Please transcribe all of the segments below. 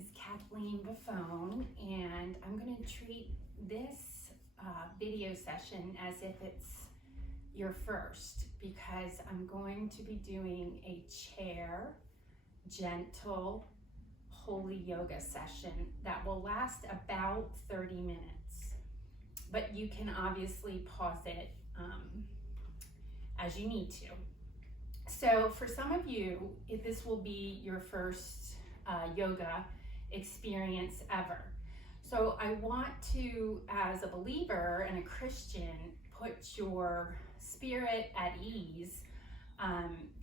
is Kathleen Buffone, and I'm going to treat this video session as if it's your first, because I'm going to be doing a chair, gentle, holy yoga session that will last about 30 minutes. But you can obviously pause it as you need to. So for some of you, if this will be your first yoga experience ever. So I want to, as a believer and a Christian, put your spirit at ease,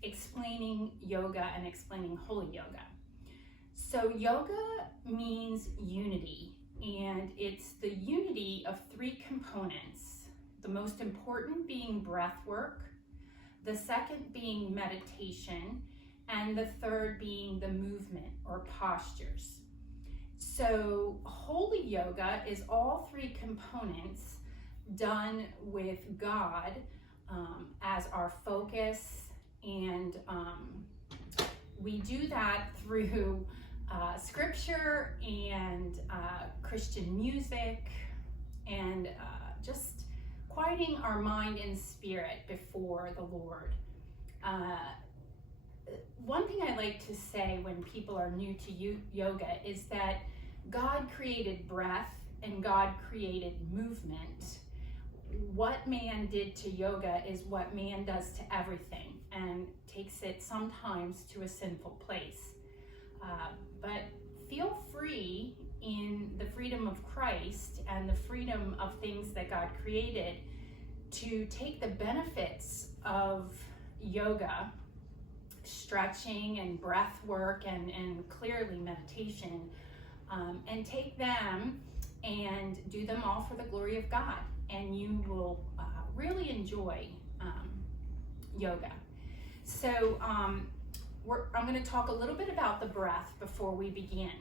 explaining yoga and explaining holy yoga. So yoga means unity, and it's the unity of three components. The most important being breath work, the second being meditation, and the third being the movement or postures. So holy yoga is all three components done with God as our focus, and we do that through scripture and Christian music and just quieting our mind and spirit before the Lord. One thing I like to say when people are new to yoga is that God created breath and God created movement. What man did to yoga is what man does to everything, and takes it sometimes to a sinful place. But feel free, in the freedom of Christ and the freedom of things that God created, to take the benefits of yoga, stretching and breath work and clearly meditation, and take them and do them all for the glory of God, and you will really enjoy yoga. So I'm going to talk a little bit about the breath before we begin.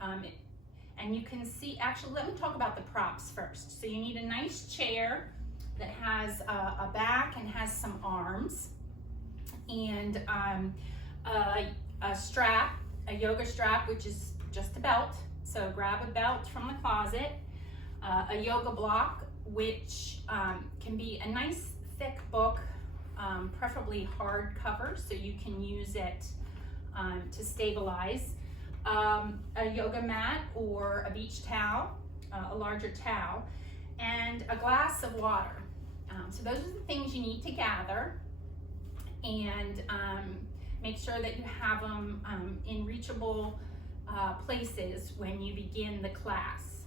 And you can see, actually, let me talk about the props first. So you need a nice chair that has a back and has some arms, and a strap, a yoga strap, which is just a belt. So grab a belt from the closet, a yoga block, which can be a nice thick book, preferably hardcover, so you can use it to stabilize, a yoga mat or a beach towel, a larger towel, and a glass of water. So those are the things you need to gather, and make sure that you have them in reachable places when you begin the class.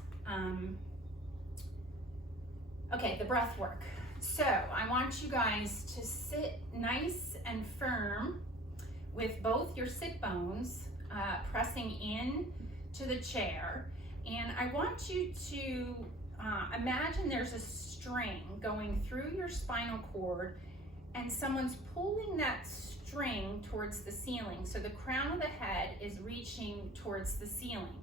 Okay, the breath work. So I want you guys to sit nice and firm with both your sit bones pressing in to the chair, and I want you to imagine there's a string going through your spinal cord, and someone's pulling that string towards the ceiling. So the crown of the head is reaching towards the ceiling.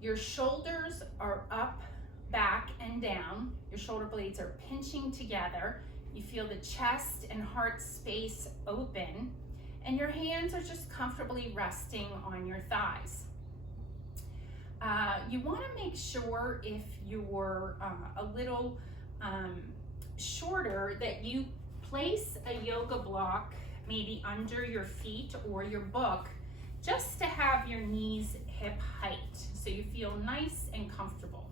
Your shoulders are up, back, and down. Your shoulder blades are pinching together. You feel the chest and heart space open, and your hands are just comfortably resting on your thighs. You want to make sure, if you're a little shorter, that you place a yoga block maybe under your feet or your book, just to have your knees hip height, so you feel nice and comfortable.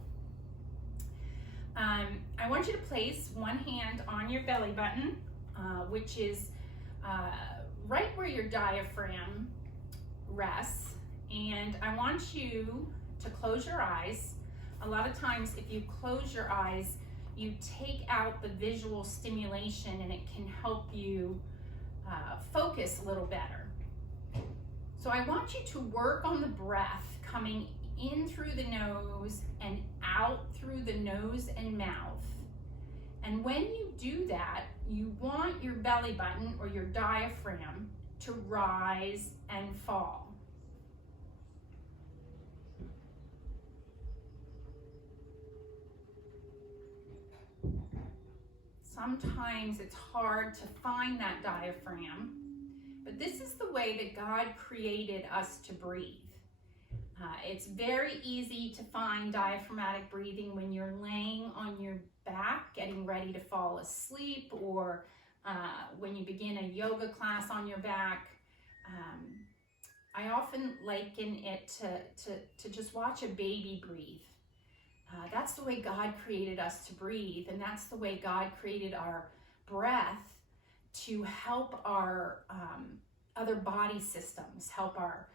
I want you to place one hand on your belly button, which is right where your diaphragm rests, and I want you to close your eyes. A lot of times if you close your eyes, you take out the visual stimulation, and it can help you focus a little better. So I want you to work on the breath coming in through the nose and out through the nose and mouth. And when you do that, you want your belly button or your diaphragm to rise and fall. Sometimes it's hard to find that diaphragm, but this is the way that God created us to breathe. It's very easy to find diaphragmatic breathing when you're laying on your back, getting ready to fall asleep, or when you begin a yoga class on your back. I often liken it to just watch a baby breathe. That's the way God created us to breathe, and that's the way God created our breath to help our other body systems, help our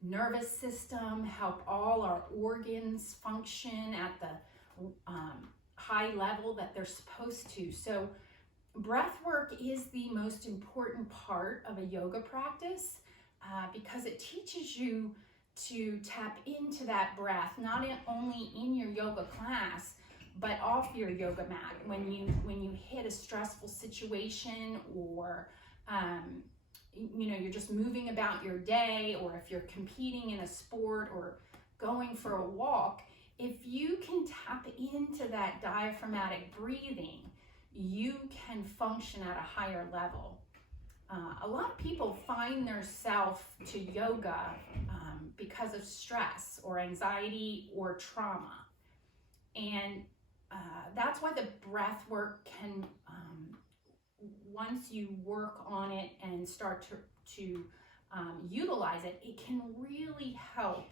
nervous system, help all our organs function at the high level that they're supposed to. So breath work is the most important part of a yoga practice because it teaches you to tap into that breath, not only in your yoga class, but off your yoga mat. When you hit a stressful situation, or you're just moving about your day, or if you're competing in a sport or going for a walk, if you can tap into that diaphragmatic breathing, you can function at a higher level. A lot of people find their self to yoga because of stress or anxiety or trauma. And that's why the breath work can, once you work on it and start to utilize it, it can really help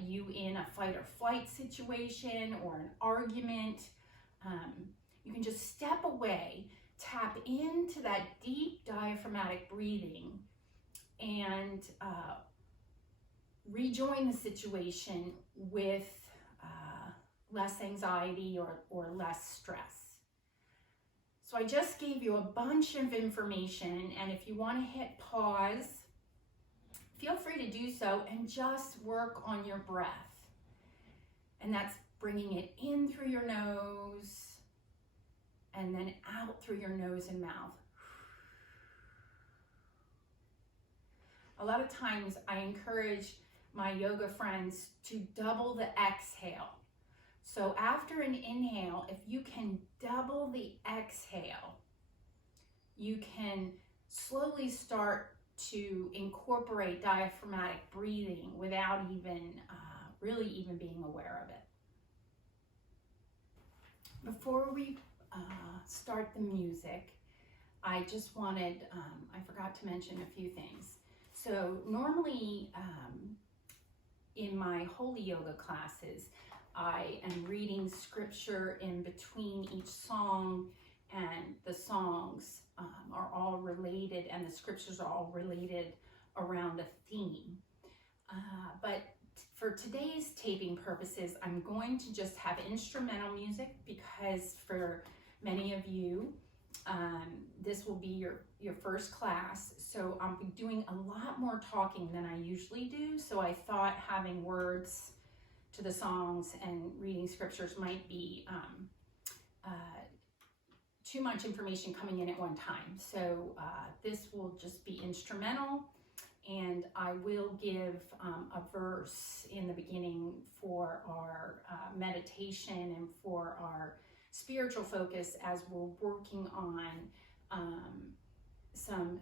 you in a fight or flight situation or an argument. You can just step away, tap into that deep diaphragmatic breathing, and rejoin the situation with less anxiety or less stress. So I just gave you a bunch of information, and if you want to hit pause, feel free to do so and just work on your breath. And that's bringing it in through your nose and then out through your nose and mouth. A lot of times I encourage my yoga friends to double the exhale. So after an inhale, if you can double the exhale, you can slowly start to incorporate diaphragmatic breathing without even really even being aware of it. Before we start the music, I just wanted, I forgot to mention a few things. So normally in my holy yoga classes, I am reading scripture in between each song, and the songs are all related, and the scriptures are all related around a theme. But for today's taping purposes, I'm going to just have instrumental music because for many of you, this will be your first class. So I'll be doing a lot more talking than I usually do. So I thought having words to the songs and reading scriptures might be too much information coming in at one time. So this will just be instrumental, and I will give a verse in the beginning for our meditation and for our spiritual focus as we're working on some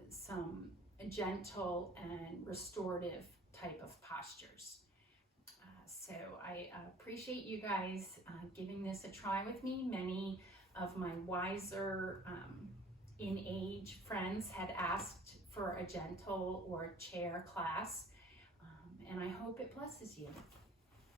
gentle and restorative type of postures. So I appreciate you guys giving this a try with me. Many of my wiser in age friends had asked for a gentle or chair class, and I hope it blesses you.